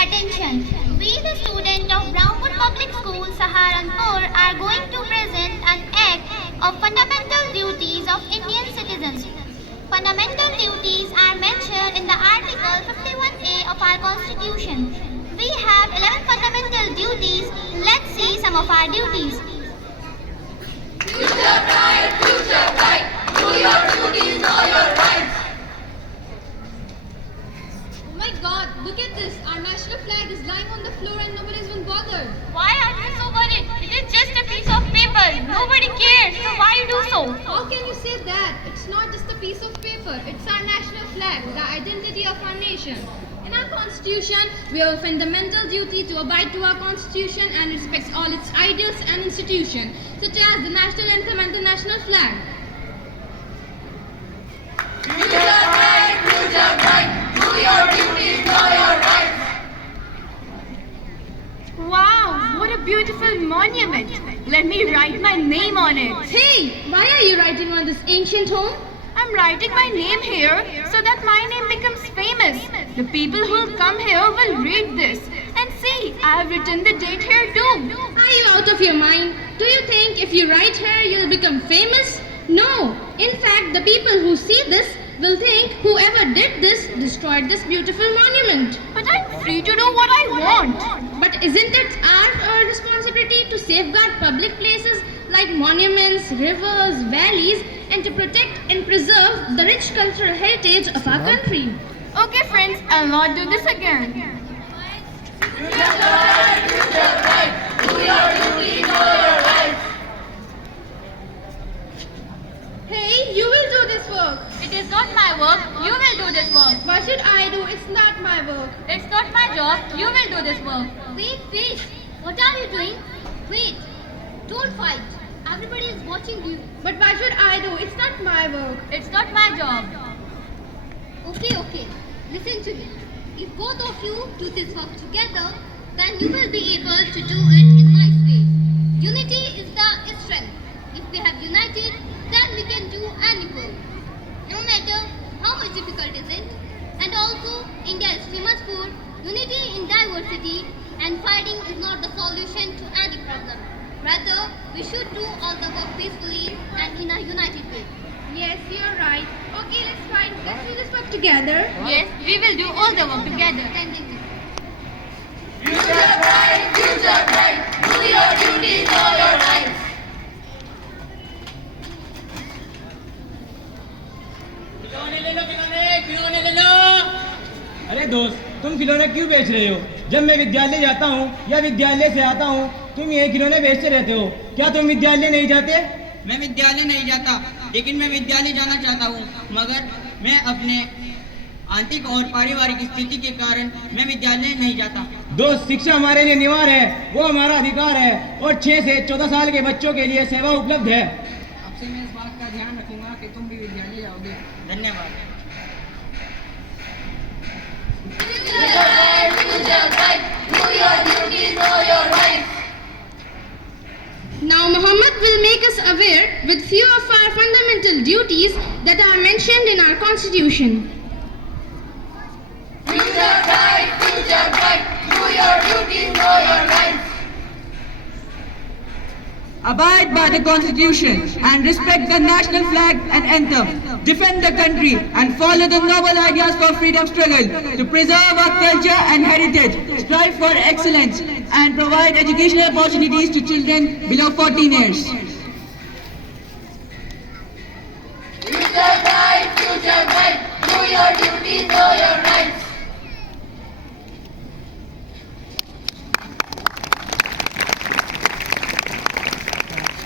Attention! We, the students of Brownwood Public School, Saharanpur, are going to present an act of fundamental duties of Indian citizens. Fundamental duties are mentioned in the Article 51A of our Constitution. We have 11 fundamental duties. Let's see some of our duties. Future bright, future bright. Do your duties, know your rights. Oh my God, look at this. Our national flag is lying on the floor and nobody's been bothered. Why are you so worried? It is just a piece of paper. Nobody cares. So why you do so? How can you say that? It's not just a piece of paper. It's our national flag, the identity of our nation. In our constitution, we have a fundamental duty to abide to our constitution and respect all its ideals and institutions, such as the national anthem and the national flag. Future bright, future bright. Do your duties, know your rights. Wow, what a beautiful monument. Let me write my name on it. Hey, why are you writing on this ancient home? I'm writing my name here so that my name becomes famous. The people who will come here will read this. And see, I have written the date here too. Are you out of your mind? Do you think if you write here, you'll become famous? No. In fact, the people who see this will think whoever did this destroyed this beautiful monument. But I'm free to do what I want. But isn't it our responsibility to safeguard public places like monuments, rivers, valleys, and to protect and preserve the rich cultural heritage of our country? Okay friends, I'll not do this again. Future bright, future bright. Do your duties, know your rights. Hey, you will do this work. It is not my work, you will do this work. What should I do? It's not my work. It's not my job, you will do this work. Wait. What are you doing? Wait. Don't fight. Everybody is watching you. But why should I do? It's not my work. It's not my job. Okay. Listen to me. If both of you do this work together, then you will be able to do it in nice ways. Unity is the strength. If we have united, then we can do any work. No matter how much difficult is it. And also, India is famous for unity in diversity, and fighting is not the solution to any problem. Rather, we should do all the work peacefully and in a united way. Yes, you're right. Okay, let's fight. Let's do this work together. Yes, we will do all the work together. Future bright, future bright. Do your duties, know your rights. खिलौने ले लो। अरे दोस्त, तुम खिलौने क्यों बेच रहे हो? जब मैं विद्यालय जाता हूँ या विद्यालय से आता हूँ, तुम ये खिलौने बेचते रहते हो। क्या तुम विद्यालय नहीं जाते? मैं विद्यालय नहीं जाता, लेकिन मैं विद्यालय जाना चाहता हूँ, मगर मैं अपने आर्थिक और पारिवारिक स्थिति के कारण मैं विद्यालय नहीं जाता। दोस्त, शिक्षा हमारे लिए अनिवार्य है, वो हमारा अधिकार है और 6 से 14 साल के बच्चों के लिए सेवा उपलब्ध है। आपसे मैं इस बात का ध्यान रखूंगा कि तुम भी विद्यालय जाओगे। धन्यवाद। Future bright, future bright. Do your duties, know your rights. Now Muhammad will make us aware with few of our fundamental duties that are mentioned in our constitution. Future bright, future bright. Do your duties, know your rights. Abide by the Constitution and respect the national flag and anthem. Defend the country and follow the noble ideas for freedom struggle to preserve our culture and heritage. Strive for excellence and provide educational opportunities to children below 14 years. Future bright, future bright. Do your duties.